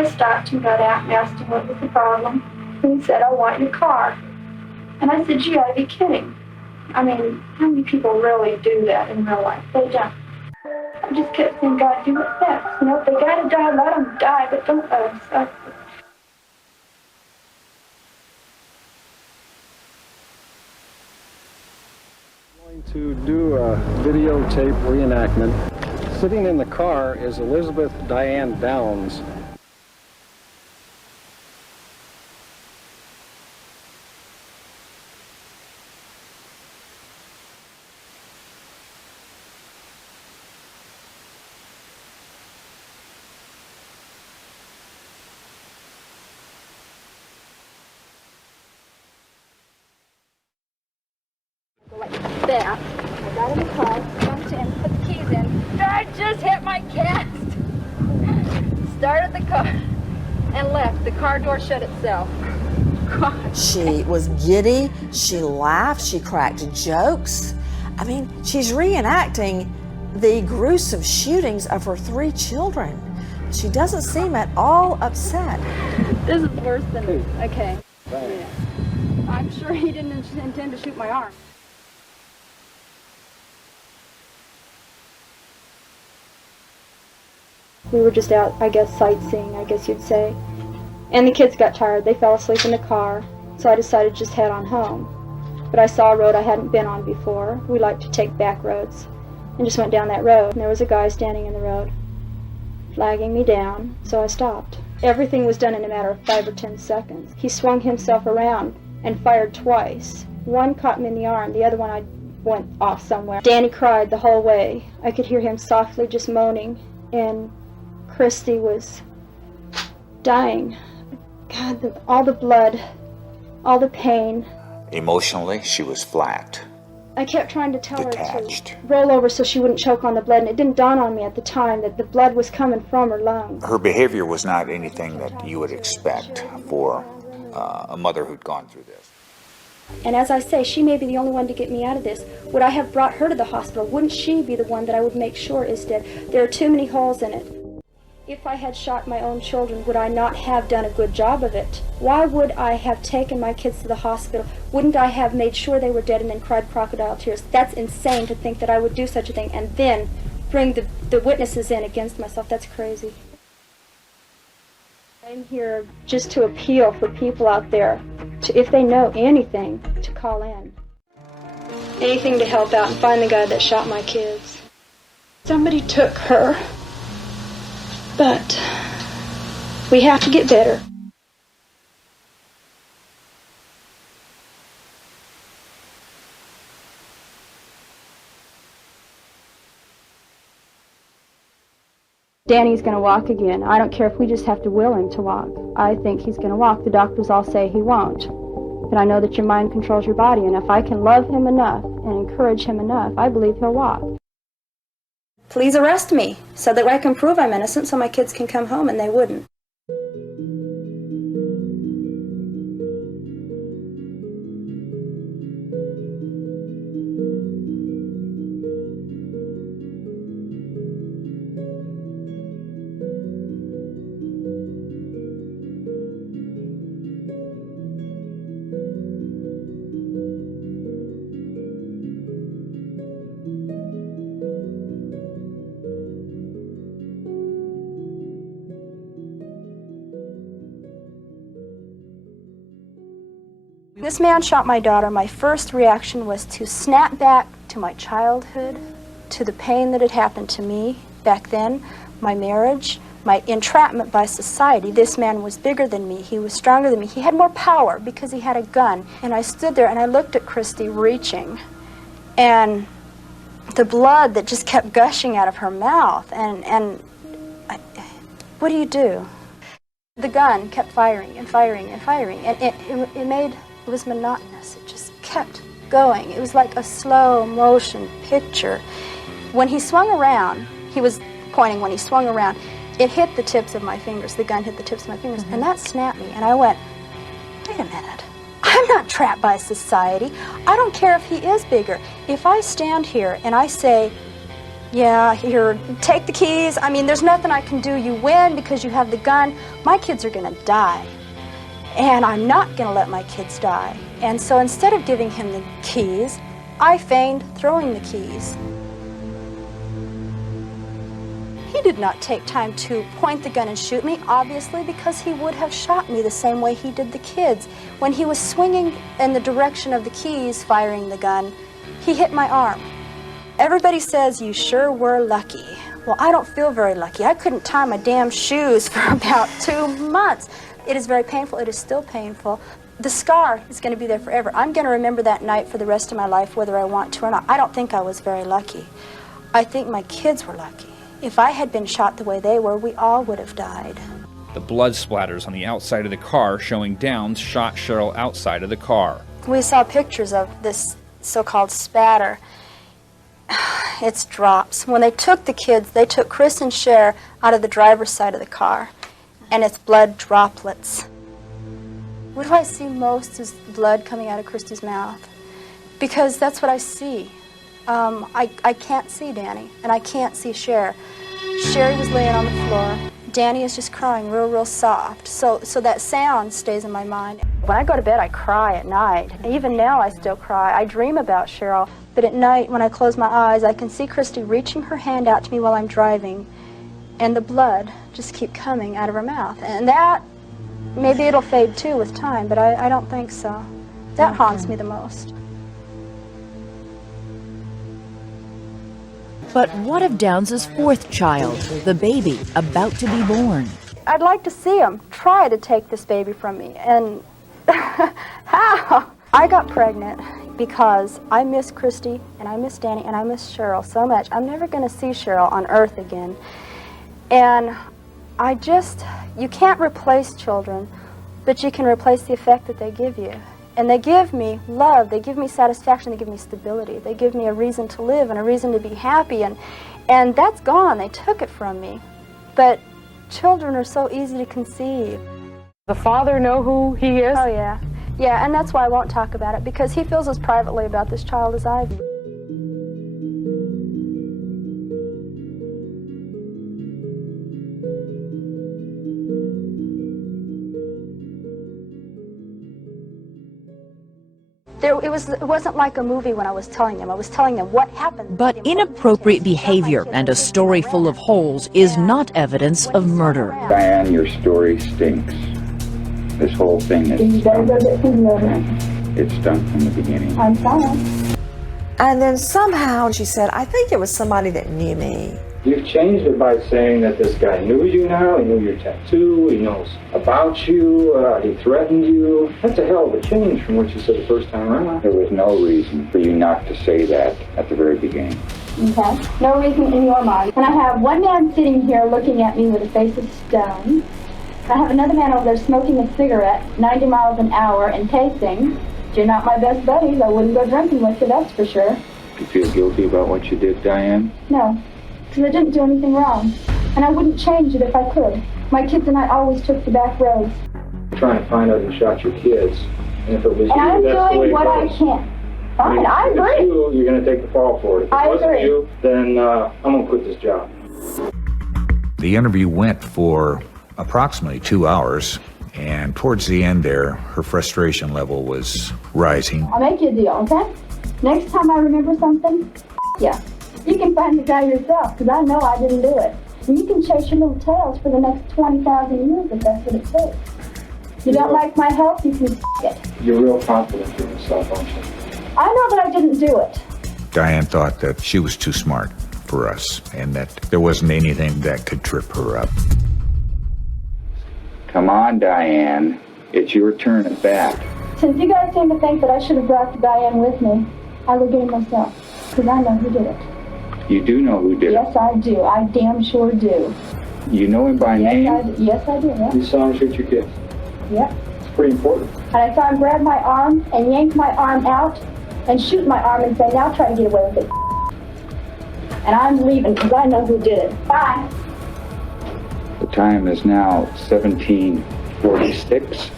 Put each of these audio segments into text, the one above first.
I stopped and got out and asked him what was the problem. And he said, I want your car. And I said, you gotta be kidding. I mean, how many people really do that in real life? They don't. I just kept saying, God, do what's best. You know, if they gotta die, let them die, but don't let them suffer. I'm going to do a videotape reenactment. Sitting in the car is Elizabeth Diane Downs. Like that. I got in the car, jumped in, put the keys in. I just hit my cast. Started the car and left. The car door shut itself. God. She was giddy, she laughed, she cracked jokes. I mean, she's reenacting the gruesome shootings of her 3 children. She doesn't seem at all upset. This is worse than, okay. Yeah. I'm sure he didn't intend to shoot my arm. We were just out, I guess, sightseeing, I guess you'd say. And the kids got tired. They fell asleep in the car, so I decided to just head on home. But I saw a road I hadn't been on before. We like to take back roads. And just went down that road, and there was a guy standing in the road, flagging me down, so I stopped. Everything was done in a matter of 5 or 10 seconds. He swung himself around and fired twice. One caught me in the arm, the other one I went off somewhere. Danny cried the whole way. I could hear him softly just moaning, and Christy was dying. God, all the blood, all the pain. Emotionally, she was flat. I kept trying to tell Detached. her to roll over so she wouldn't choke on the blood, and it didn't dawn on me at the time that the blood was coming from her lungs. Her behavior was not anything that you would expect for a mother who'd gone through this. And as I say, she may be the only one to get me out of this. Would I have brought her to the hospital? Wouldn't she be the one that I would make sure is dead? There are too many holes in it. If I had shot my own children, would I not have done a good job of it? Why would I have taken my kids to the hospital? Wouldn't I have made sure they were dead and then cried crocodile tears? That's insane to think that I would do such a thing and then bring the witnesses in against myself. That's crazy. I'm here just to appeal for people out there, to, if they know anything, to call in. Anything to help out and find the guy that shot my kids. Somebody took her. But we have to get better. Danny's going to walk again. I don't care if we just have to will him to walk. I think he's going to walk. The doctors all say he won't. But I know that your mind controls your body, and if I can love him enough and encourage him enough, I believe he'll walk. Please arrest me so that I can prove I'm innocent so my kids can come home, and they wouldn't. This man shot my daughter. My first reaction was to snap back to my childhood, to the pain that had happened to me back then, my marriage, my entrapment by society. This man was bigger than me. He was stronger than me. He had more power because he had a gun. And I stood there and I looked at Christy reaching, and the blood that just kept gushing out of her mouth. What do you do? The gun kept firing and firing and firing, and it was monotonous. It just kept going. It was like a slow motion picture. When he swung around, he was pointing, when he swung around, it hit the tips of my fingers. The gun hit the tips of my fingers, and that snapped me. And I went, wait a minute. I'm not trapped by society. I don't care if he is bigger. If I stand here and I say, Yeah, here, take the keys. I mean, there's nothing I can do. You win because you have the gun. My kids are gonna die. And I'm not gonna let my kids die. And so instead of giving him the keys, I feigned throwing the keys. He did not take time to point the gun and shoot me, obviously, because he would have shot me the same way he did the kids. When he was swinging in the direction of the keys, firing the gun, he hit my arm. Everybody says, you sure were lucky. Well, I don't feel very lucky. I couldn't tie my damn shoes for about 2 months. It is very painful. It is still painful. The scar is going to be there forever. I'm going to remember that night for the rest of my life, whether I want to or not. I don't think I was very lucky. I think my kids were lucky. If I had been shot the way they were, we all would have died. The blood splatters on the outside of the car showing Downs shot Cheryl outside of the car. We saw pictures of this so-called spatter. It's drops. When they took the kids, they took Chris and Cher out of the driver's side of the car, and it's blood droplets. What do I see most is blood coming out of Christy's mouth, because that's what I see. I can't see Danny, and I can't see Cher. Sherry was laying on the floor. Danny is just crying real soft. So that sound stays in my mind. When I go to bed, I cry at night. Even now, I still cry. I dream about Cheryl. But at night, when I close my eyes, I can see Christy reaching her hand out to me while I'm driving, and the blood just keep coming out of her mouth. And that, maybe it'll fade too with time, but I don't think so. That haunts me the most. But what of Downs' fourth child, the baby about to be born? I'd like to see him try to take this baby from me. And how? I got pregnant because I miss Christy, and I miss Danny, and I miss Cheryl so much. I'm never going to see Cheryl on earth again. And you can't replace children, but you can replace the effect that they give you. And they give me love, they give me satisfaction, they give me stability, they give me a reason to live and a reason to be happy, and that's gone. They took it from me. But children are so easy to conceive. The father know who he is? Oh yeah. Yeah, and that's why I won't talk about it, because he feels as privately about this child as I do. It wasn't like a movie when I was telling them. I was telling them what happened. But inappropriate behavior and a story full of holes is not evidence of murder. Diane, your story stinks. This whole thing is done. It's done from the beginning. I'm sorry. And then somehow she said, I think it was somebody that knew me. You've changed it by saying that this guy knew you now, he knew your tattoo, he knows about you, he threatened you. That's a hell of a change from what you said the first time around. There was no reason for you not to say that at the very beginning. Okay. No reason in your mind. And I have one man sitting here looking at me with a face of stone. I have another man over there smoking a cigarette, 90 miles an hour, and pacing. You're not my best buddies. I wouldn't go drinking with you, that's for sure. Do you feel guilty about what you did, Diane? No, because I didn't do anything wrong. And I wouldn't change it if I could. My kids and I always took the back roads. Trying to find out who shot your kids. And if it was you, And I'm that's the way doing it what I goes. can. Fine, I If it's agree. you, you're going to take the fall for it. If it I wasn't agree. you, then I'm going to quit this job. The interview went for approximately 2 hours, and towards the end there, her frustration level was rising. I'll make you a deal, okay? Next time I remember something, yeah. You can find the guy yourself, because I know I didn't do it. And you can chase your little tails for the next 20,000 years if that's what it takes. You don't like my help, you can it. You're real confident in yourself, aren't you? I know that I didn't do it. Diane thought that she was too smart for us, and that there wasn't anything that could trip her up. Come on, Diane. It's your turn at bat. Since you guys seem to think that I should have brought Diane with me, I will get him myself, because I know who did it. You do know who did Yes, I do. I damn sure do. it. You know him by Yes, name? I do. Yes, I do. Yeah. You saw him shoot your kids. Yep. It's pretty important. And I saw him grab my arm and yank my arm out and shoot my arm and say, now try to get away with it. And I'm leaving because I know who did it. Bye. The time is now 17:46,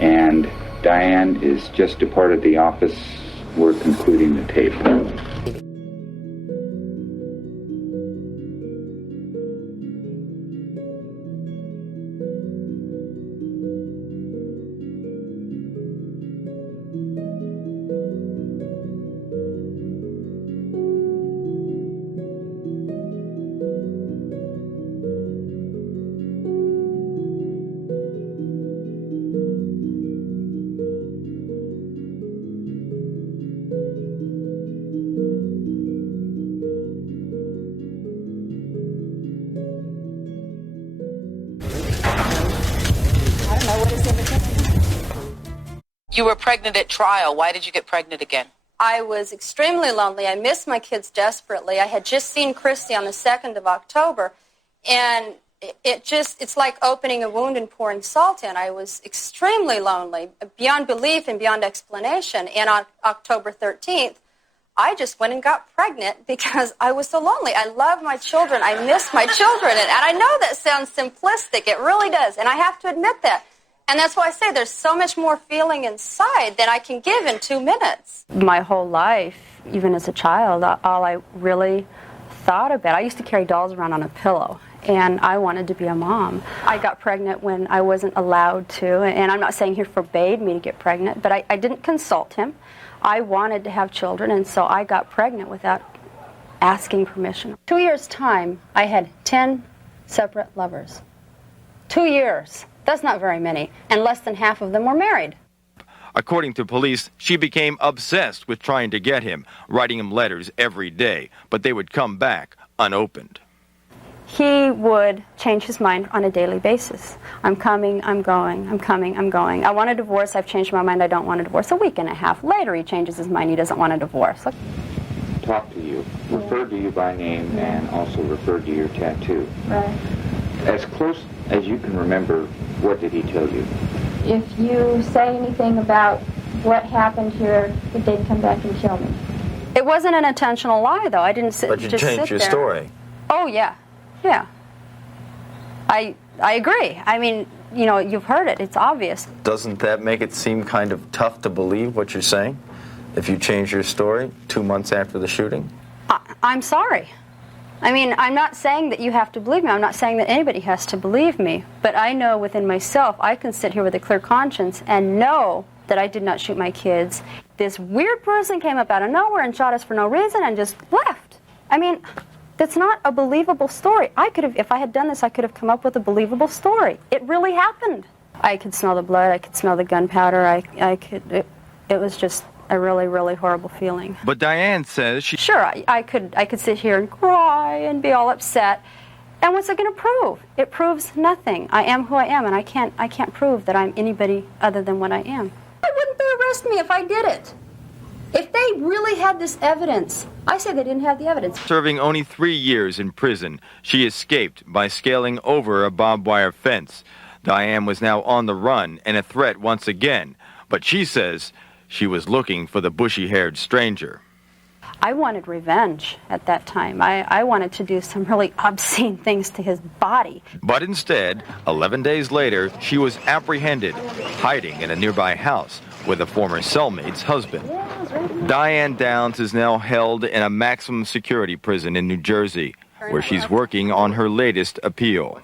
and Diane is just departed the office. We're concluding the tape. You were pregnant at trial. Why did you get pregnant again? I was extremely lonely. I missed my kids desperately. I had just seen Christy on the 2nd of October, and it's like opening a wound and pouring salt in. I was extremely lonely, beyond belief and beyond explanation. And on October 13th, I just went and got pregnant because I was so lonely. I love my children. I miss my children. And I know that sounds simplistic. It really does. And I have to admit that. And that's why I say there's so much more feeling inside than I can give in 2 minutes. My whole life, even as a child, all I really thought about, I used to carry dolls around on a pillow, and I wanted to be a mom. I got pregnant when I wasn't allowed to, and I'm not saying he forbade me to get pregnant, but I didn't consult him. I wanted to have children, and so I got pregnant without asking permission. 2 years' time, I had 10 separate lovers. 2 years. That's not very many, and less than half of them were married. According to police, she became obsessed with trying to get him, writing him letters every day, but they would come back unopened. He would change his mind on a daily basis. I'm coming, I'm going, I'm coming, I'm going. I want a divorce, I've changed my mind, I don't want a divorce. A week and a half later, he changes his mind, he doesn't want a divorce. Look. Talk to you, referred to you by name, and also referred to your tattoo. Right. As close as you can remember, what did he tell you? If you say anything about what happened here, that they'd come back and kill me. It wasn't an intentional lie, though. I didn't sit. But you just changed sit your there. story. Oh yeah, yeah. I agree. I mean, you know, you've heard it. It's obvious. Doesn't that make it seem kind of tough to believe what you're saying? If you change your story 2 months after the shooting? I'm sorry. I mean, I'm not saying that you have to believe me. I'm not saying that anybody has to believe me. But I know within myself, I can sit here with a clear conscience and know that I did not shoot my kids. This weird person came up out of nowhere and shot us for no reason and just left. I mean, that's not a believable story. I could have, if I had done this, I could have come up with a believable story. It really happened. I could smell the blood. I could smell the gunpowder. It was just a really, really horrible feeling. But Diane says she... Sure, I could sit here and cry and be all upset. And what's it going to prove? It proves nothing. I am who I am, and I can't prove that I'm anybody other than what I am. Why wouldn't they arrest me if I did it? If they really had this evidence, I say they didn't have the evidence. Serving only 3 years in prison, she escaped by scaling over a barbed wire fence. Diane was now on the run and a threat once again, but she says she was looking for the bushy-haired stranger. I wanted revenge at that time. I wanted to do some really obscene things to his body. But instead, 11 days later, she was apprehended, hiding in a nearby house with a former cellmate's husband. Diane Downs is now held in a maximum security prison in New Jersey, where she's working on her latest appeal.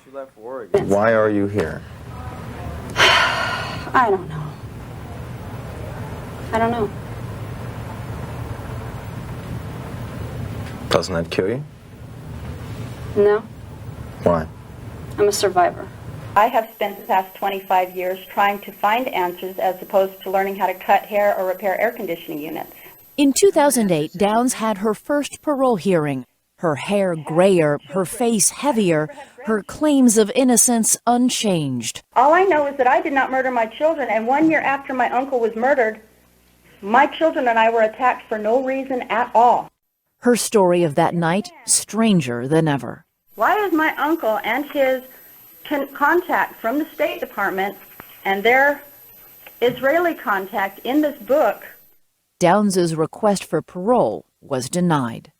Why are you here? I don't know. I don't know. Doesn't that kill you? No. Why? I'm a survivor. I have spent the past 25 years trying to find answers as opposed to learning how to cut hair or repair air conditioning units. In 2008, Downs had her first parole hearing. Her hair grayer, her face heavier, her claims of innocence unchanged. All I know is that I did not murder my children, and 1 year after my uncle was murdered, my children and I were attacked for no reason at all. Her story of that night, stranger than ever. Why is my uncle and his contact from the State Department and their Israeli contact in this book? Downs's request for parole was denied.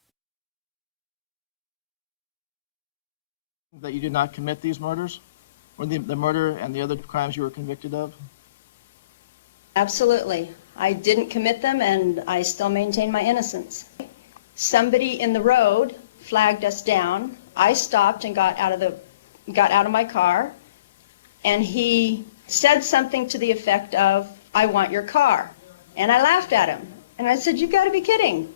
That you did not commit these murders, or the murder and the other crimes you were convicted of? Absolutely. I didn't commit them, and I still maintain my innocence. Somebody in the road flagged us down. I stopped and got out of my car, and he said something to the effect of, "I want your car." And I laughed at him, and I said, "You've got to be kidding."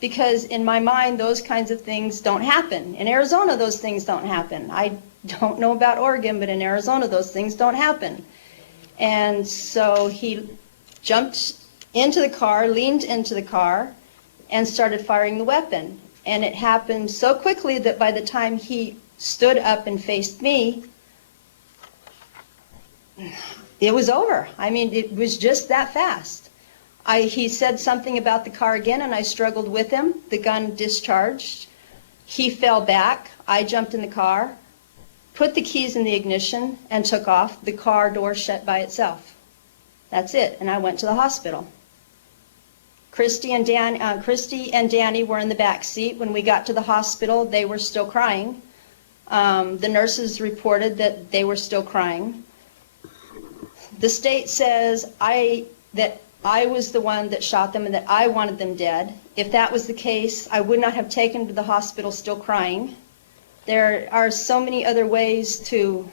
Because in my mind, those kinds of things don't happen. In Arizona, those things don't happen. I don't know about Oregon, but in Arizona, those things don't happen. And so he jumped into the car, leaned into the car, and started firing the weapon. And it happened so quickly that by the time he stood up and faced me, it was over. I mean, it was just that fast. He said something about the car again, and I struggled with him. The gun discharged. He fell back. I jumped in the car, put the keys in the ignition, and took off. The car door shut by itself. That's it. And I went to the hospital. Christy and Danny were in the back seat. When we got to the hospital, they were still crying. The nurses reported that they were still crying. The state says that I was the one that shot them and that I wanted them dead. If that was the case, I would not have taken them to the hospital still crying. There are so many other ways to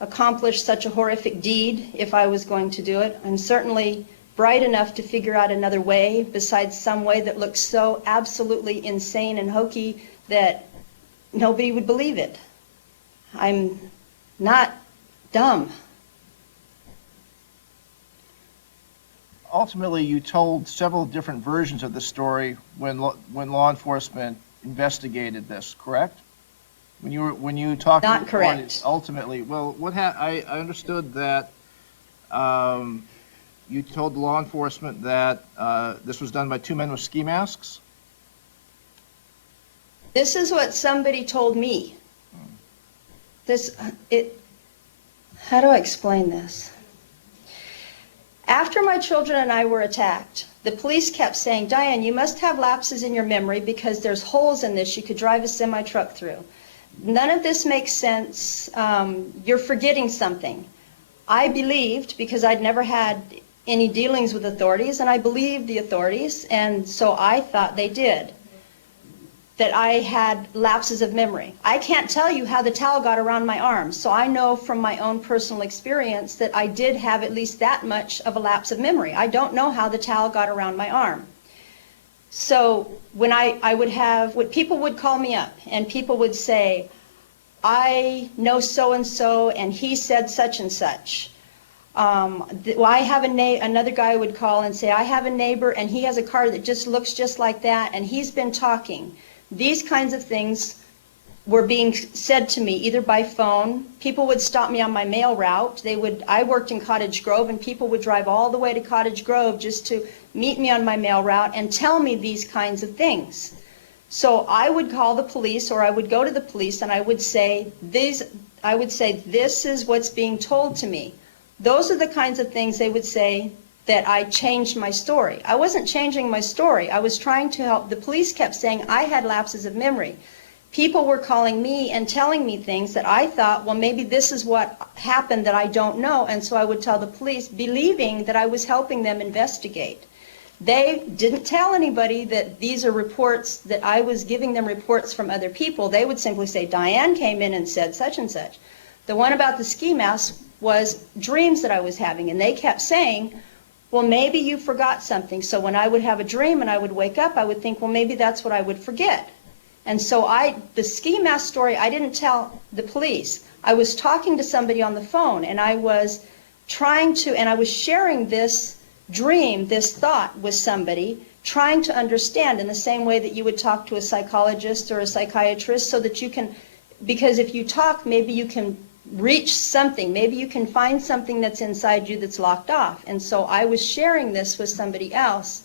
accomplish such a horrific deed if I was going to do it. I'm certainly bright enough to figure out another way besides some way that looks so absolutely insane and hokey that nobody would believe it. I'm not dumb. Ultimately, you told several different versions of the story when law enforcement investigated this, correct? When you talked. Not correct. Ultimately, well, I understood that you told the law enforcement that this was done by two men with ski masks. This is what somebody told me. How do I explain this? After my children and I were attacked, the police kept saying, Diane, you must have lapses in your memory because there's holes in this you could drive a semi-truck through. None of this makes sense. You're forgetting something. I believed, because I'd never had any dealings with authorities, and I believed the authorities, and so I thought they did, that I had lapses of memory. I can't tell you how the towel got around my arm, so I know from my own personal experience that I did have at least that much of a lapse of memory. I don't know how the towel got around my arm. So when people would call me up and people would say, I know so-and-so and he said such and such. I have another guy would call and say, I have a neighbor and he has a car that just looks just like that and he's been talking. These kinds of things were being said to me either by phone. People would stop me on my mail route. I worked in Cottage Grove and people would drive all the way to Cottage Grove just to meet me on my mail route and tell me these kinds of things. So I would call the police, or I would go to the police and I would say, this is what's being told to me. Those are the kinds of things they would say that I changed my story. I wasn't changing my story. I was trying to help. The police kept saying I had lapses of memory. People were calling me and telling me things that I thought, well, maybe this is what happened that I don't know. And so I would tell the police, believing that I was helping them investigate. They didn't tell anybody that these are reports, that I was giving them reports from other people. They would simply say, Diane came in and said such and such. The one about the ski mask was dreams that I was having. And they kept saying, well, maybe you forgot something. So when I would have a dream and I would wake up, I would think, well, maybe that's what I would forget. And so the ski mask story, I didn't tell the police. I was talking to somebody on the phone and I was sharing this dream, this thought with somebody, trying to understand in the same way that you would talk to a psychologist or a psychiatrist, so that you can, because if you talk, maybe you can reach something, maybe you can find something that's inside you that's locked off. And so I was sharing this with somebody else,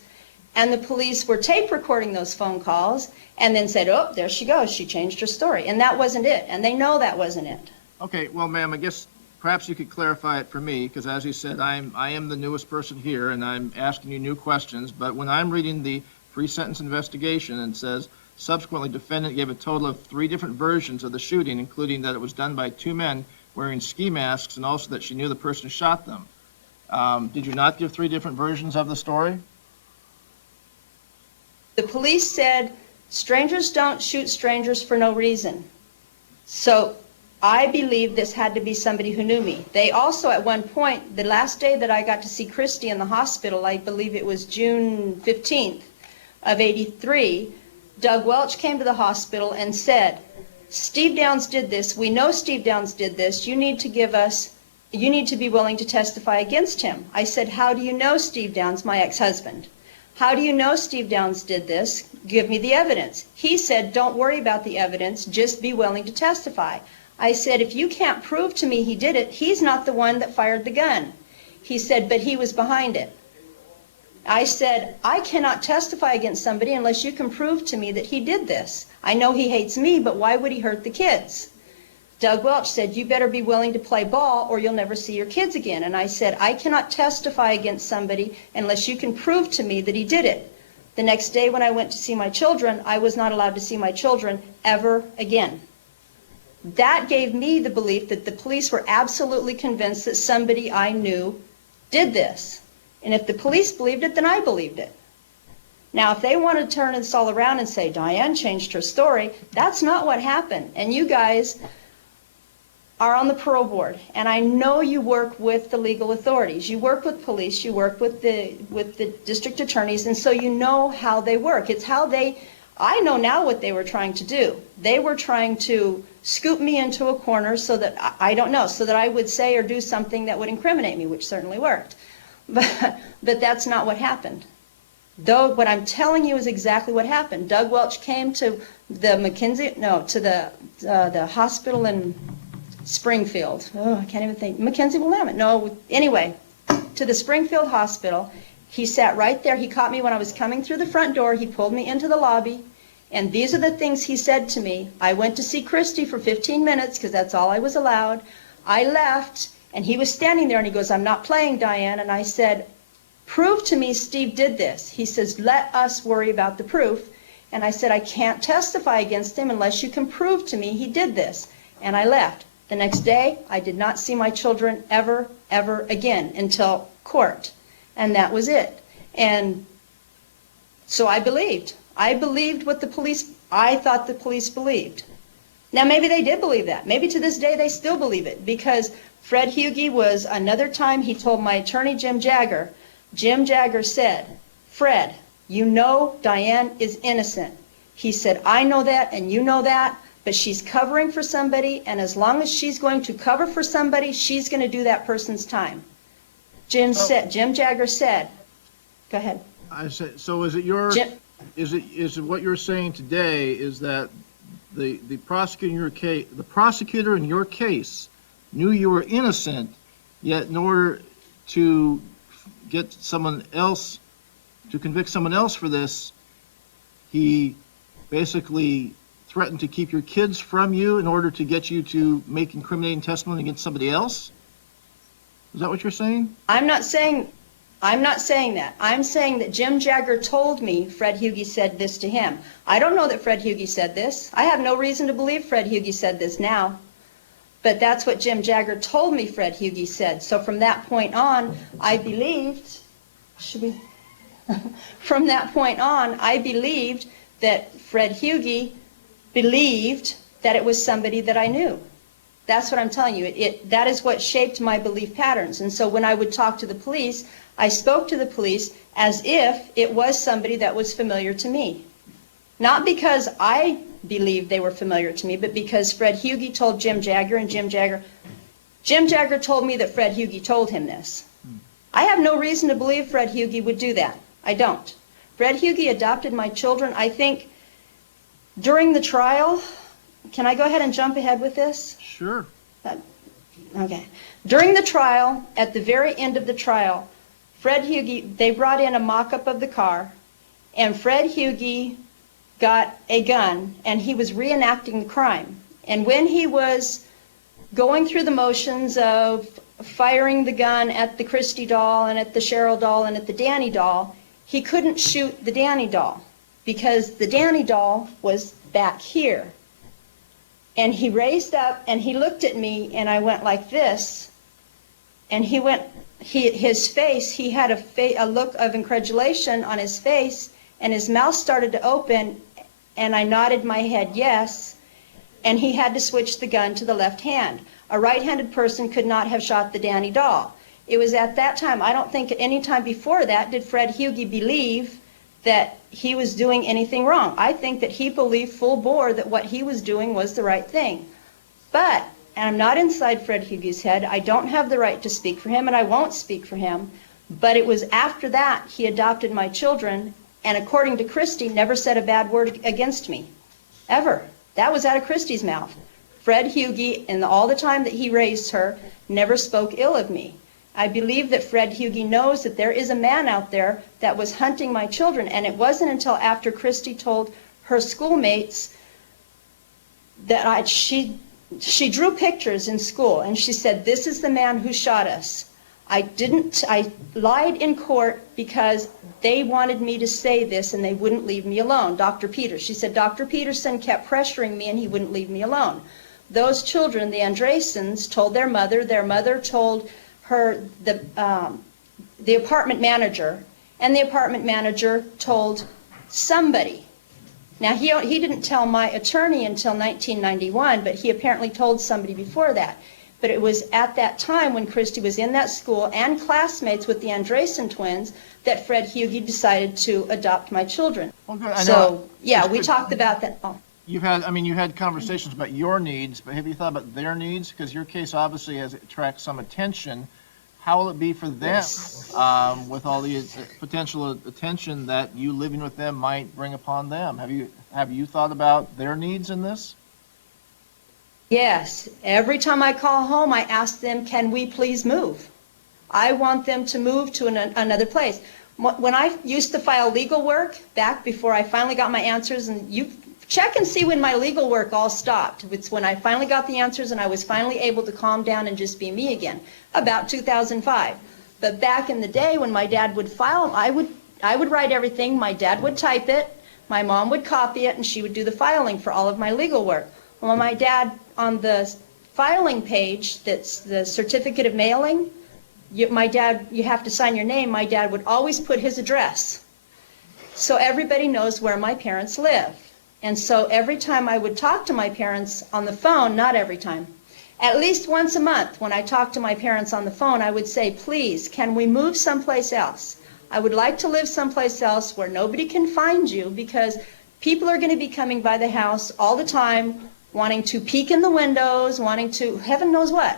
and the police were tape recording those phone calls and then said, oh, there she goes, she changed her story. And that wasn't it, and they know that wasn't it. Okay, well, ma'am, I guess perhaps you could clarify it for me, because as you said, I am the newest person here and I'm asking you new questions, but when I'm reading the pre-sentence investigation and it says, subsequently, defendant gave a total of 3 different versions of the shooting, including that it was done by 2 men wearing ski masks and also that she knew the person who shot them. Did you not give 3 different versions of the story? The police said, strangers don't shoot strangers for no reason. So I believe this had to be somebody who knew me. They also, at one point, the last day that I got to see Christy in the hospital, I believe it was June 15th of '83, Doug Welch came to the hospital and said, Steve Downs did this. We know Steve Downs did this. You need to be willing to testify against him. I said, how do you know Steve Downs, my ex-husband? How do you know Steve Downs did this? Give me the evidence. He said, don't worry about the evidence. Just be willing to testify. I said, if you can't prove to me he did it, he's not the one that fired the gun. He said, but he was behind it. I said, I cannot testify against somebody unless you can prove to me that he did this. I know he hates me, but why would he hurt the kids? Doug Welch said, you better be willing to play ball or you'll never see your kids again. And I said, I cannot testify against somebody unless you can prove to me that he did it. The next day when I went to see my children, I was not allowed to see my children ever again. That gave me the belief that the police were absolutely convinced that somebody I knew did this. And if the police believed it, then I believed it. Now, if they want to turn this all around and say, Diane changed her story, that's not what happened. And you guys are on the parole board, and I know you work with the legal authorities. You work with police, you work with the district attorneys, and so you know how they work. It's how they, I know now what they were trying to do. They were trying to scoop me into a corner so that, I don't know, so that I would say or do something that would incriminate me, which certainly worked. But that's not what happened. Though what I'm telling you is exactly what happened. Doug Welch came to the the hospital in Springfield. Oh, I can't even think. Mackenzie Willamette. No, anyway, to the Springfield Hospital. He sat right there. He caught me when I was coming through the front door. He pulled me into the lobby. And these are the things he said to me. I went to see Christy for 15 minutes because that's all I was allowed. I left, and he was standing there, and he goes, I'm not playing, Diane. And I said, prove to me Steve did this. He says, let us worry about the proof. And I said, I can't testify against him unless you can prove to me he did this. And I left. The next day, I did not see my children ever, ever again until court. And that was it. And so I believed. I believed what the police, I thought the police believed. Now, maybe they did believe that. Maybe to this day they still believe it, because Fred Hugie was, another time he told my attorney, Jim Jagger said, Fred, you know Diane is innocent. He said, I know that and you know that, but she's covering for somebody, and as long as she's going to cover for somebody, she's going to do that person's time. Jim Jagger said, go ahead. I said, so is it your, is it what you're saying today is that the prosecutor in your case knew you were innocent, yet in order to get someone else, to convict someone else for this, he basically threatened to keep your kids from you in order to get you to make incriminating testimony against somebody else? Is that what you're saying? I'm not saying that. I'm saying that Jim Jagger told me Fred Hugie said this to him. I don't know that Fred Hugie said this. I have no reason to believe Fred Hugie said this now. But that's what Jim Jagger told me Fred Hugie said. So from that point on, I believed, from that point on, I believed that Fred Hugie believed that it was somebody that I knew. That's what I'm telling you. That is what shaped my belief patterns. And so when I would talk to the police, I spoke to the police as if it was somebody that was familiar to me. Not because I believed they were familiar to me, but because Fred Hugie told Jim Jagger, and Jim Jagger told me that Fred Hugie told him this. I have no reason to believe Fred Hugie would do that. I don't. Fred Hugie adopted my children, I think, during the trial. Can I go ahead and jump ahead with this? Sure. Okay. During the trial, at the very end of the trial, Fred Hugie, they brought in a mock-up of the car, and Fred Hugie got a gun, and he was reenacting the crime. And when he was going through the motions of firing the gun at the Christy doll and at the Cheryl doll and at the Danny doll, he couldn't shoot the Danny doll because the Danny doll was back here. And he raised up and he looked at me, and I went like this, and his face, he had a look of incredulation on his face, and his mouth started to open, and I nodded my head yes, and he had to switch the gun to the left hand. A right-handed person could not have shot the Danny doll. It was at that time, I don't think at any time before that did Fred Hugie believe that he was doing anything wrong. I think that he believed full bore that what he was doing was the right thing. But, and I'm not inside Fred Hugie's head, I don't have the right to speak for him, and I won't speak for him, but it was after that he adopted my children, and according to Christy, never said a bad word against me. Ever. That was out of Christy's mouth. Fred Hugie, in all the time that he raised her, never spoke ill of me. I believe that Fred Hugie knows that there is a man out there that was hunting my children, and it wasn't until after Christy told her schoolmates that she drew pictures in school, and she said, "This is the man who shot us." I lied in court because they wanted me to say this and they wouldn't leave me alone. Dr. Peters, she said, Dr. Peterson kept pressuring me and he wouldn't leave me alone. Those children, the Andresens, told their mother told her, the apartment manager, and the apartment manager told somebody. Now, he didn't tell my attorney until 1991, but he apparently told somebody before that. But it was at that time when Christy was in that school and classmates with the Andresen twins that Fred Hugie decided to adopt my children. Well, good. I know. So, yeah, we talked about that. Oh. You've had conversations about your needs, but have you thought about their needs? Because your case obviously has attracted some attention. How will it be for them with all the potential attention that you living with them might bring upon them? Have you thought about their needs in this? Yes. Every time I call home, I ask them, can we please move? I want them to move to another place. When I used to file legal work, back before I finally got my answers, and you check and see when my legal work all stopped. It's when I finally got the answers and I was finally able to calm down and just be me again, about 2005. But back in the day when my dad would file, I would write everything, my dad would type it, my mom would copy it, and she would do the filing for all of my legal work. Well, my dad, on the filing page, that's the certificate of mailing, you have to sign your name. My dad would always put his address. So everybody knows where my parents live. And so every time I would talk to my parents on the phone, not every time, at least once a month when I talked to my parents on the phone, I would say, please, can we move someplace else? I would like to live someplace else where nobody can find you, because people are going to be coming by the house all the time, wanting to peek in the windows, wanting to heaven knows what.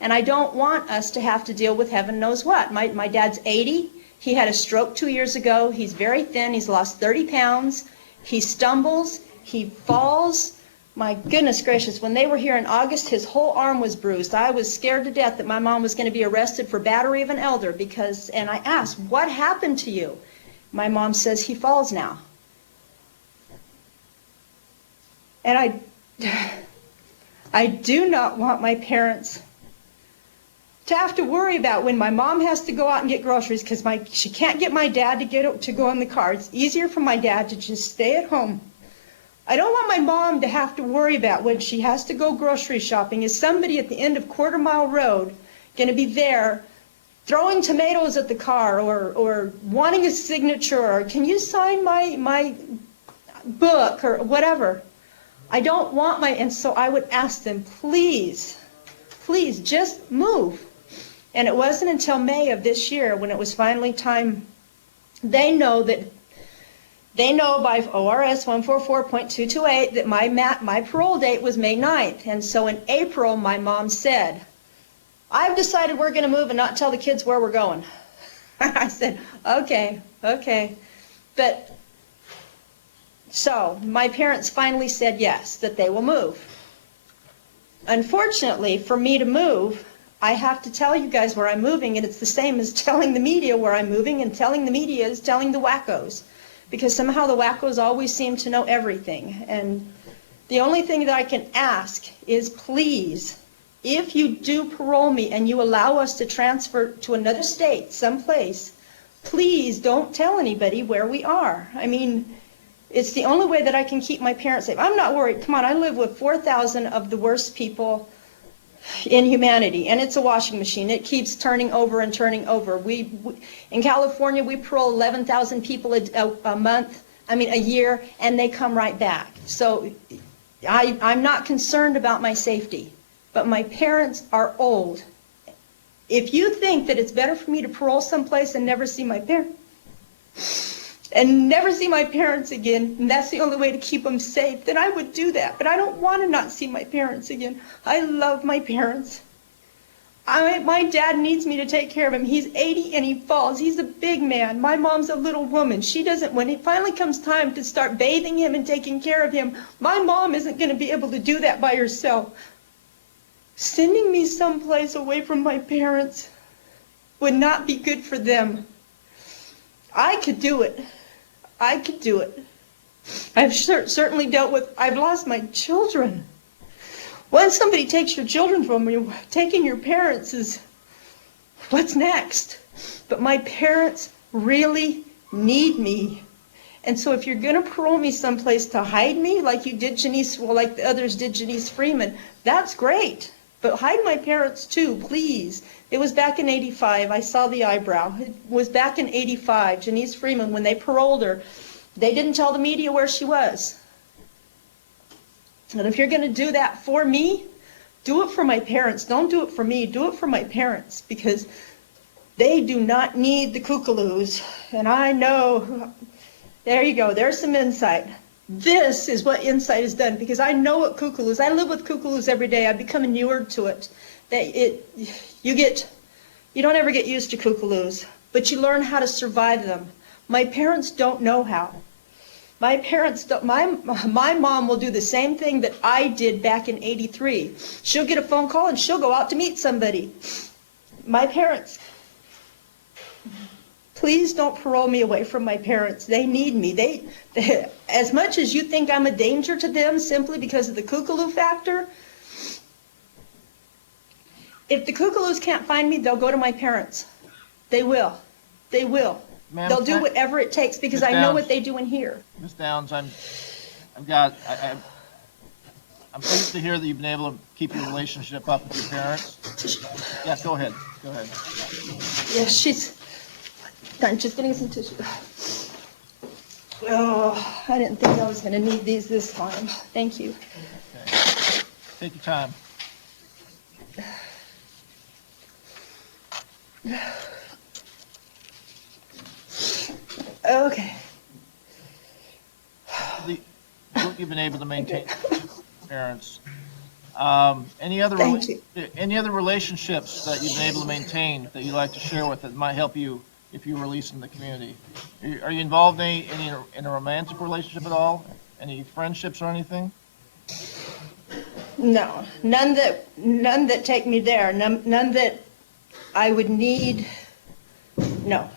And I don't want us to have to deal with heaven knows what. My dad's 80. He had a stroke 2 years ago. He's very thin. He's lost 30 pounds. He stumbles. He falls. My goodness gracious, when they were here in August, his whole arm was bruised. I was scared to death that my mom was going to be arrested for battery of an elder and I asked, what happened to you? My mom says, he falls now. And I do not want my parents to have to worry about when my mom has to go out and get groceries because she can't get my dad to go in the car. It's easier for my dad to just stay at home. I don't want my mom to have to worry about when she has to go grocery shopping. Is somebody at the end of Quarter Mile Road going to be there throwing tomatoes at the car or wanting a signature or can you sign my book or whatever? I don't want and so I would ask them, please, please just move. And it wasn't until May of this year when it was finally time. They know by ORS 144.228 that my parole date was May 9th. And so in April, my mom said, I've decided we're going to move and not tell the kids where we're going. I said, okay. But so my parents finally said yes, that they will move. Unfortunately, for me to move, I have to tell you guys where I'm moving, and it's the same as telling the media where I'm moving, and telling the media is telling the wackos. Because somehow the wackos always seem to know everything. And the only thing that I can ask is, please, if you do parole me and you allow us to transfer to another state, someplace, please don't tell anybody where we are. I mean, it's the only way that I can keep my parents safe. I'm not worried. Come on, I live with 4,000 of the worst people in humanity, and it's a washing machine. It keeps turning over and turning over. We in California, we parole 11,000 people a year, and they come right back. So I'm not concerned about my safety, but my parents are old. If you think that it's better for me to parole someplace and never see my parents again, and that's the only way to keep them safe, then I would do that. But I don't want to not see my parents again. I love my parents. My dad needs me to take care of him. He's 80 and he falls. He's a big man. My mom's a little woman. She doesn't, when it finally comes time to start bathing him and taking care of him, my mom isn't going to be able to do that by herself. Sending me someplace away from my parents would not be good for them. I could do it. I could do it. I've certainly dealt with, I've lost my children. Once somebody takes your children from you, taking your parents is, what's next? But my parents really need me. And so if you're going to parole me someplace to hide me, like you did Janice, well, like the others did Janice Freeman, that's great. But hide my parents too, please. It was back in 85. I saw the eyebrow. It was back in 85. Janice Freeman, when they paroled her, they didn't tell the media where she was. And if you're going to do that for me, do it for my parents. Don't do it for me. Do it for my parents, because they do not need the kookaloos. And I know, there you go. There's some insight. This is what insight has done, because I know what kookaloos. I live with kookaloos every day. I've become inured to it. You don't ever get used to kookaloos, but you learn how to survive them. My parents don't know how. My parents don't, my mom will do the same thing that I did back in 83. She'll get a phone call and she'll go out to meet somebody. My parents, please don't parole me away from my parents. They need me. They, as much as you think I'm a danger to them simply because of the kookaloo factor, if the kookaloos can't find me, they'll go to my parents. They will. They will. They'll do whatever it takes, because I know what they do in here. Ms. Downs, I'm pleased to hear that you've been able to keep your relationship up with your parents. Yeah, go ahead. Go ahead. Yeah, I'm just getting some tissue. Oh, I didn't think I was going to need these this time. Thank you. Okay. Take your time. Okay. What you've been able to maintain with parents. Any other relationships that you've been able to maintain that you'd like to share with that might help you if you release in the community? Are you involved in a romantic relationship at all? Any friendships or anything? No, none that take me there. None that I would need. No.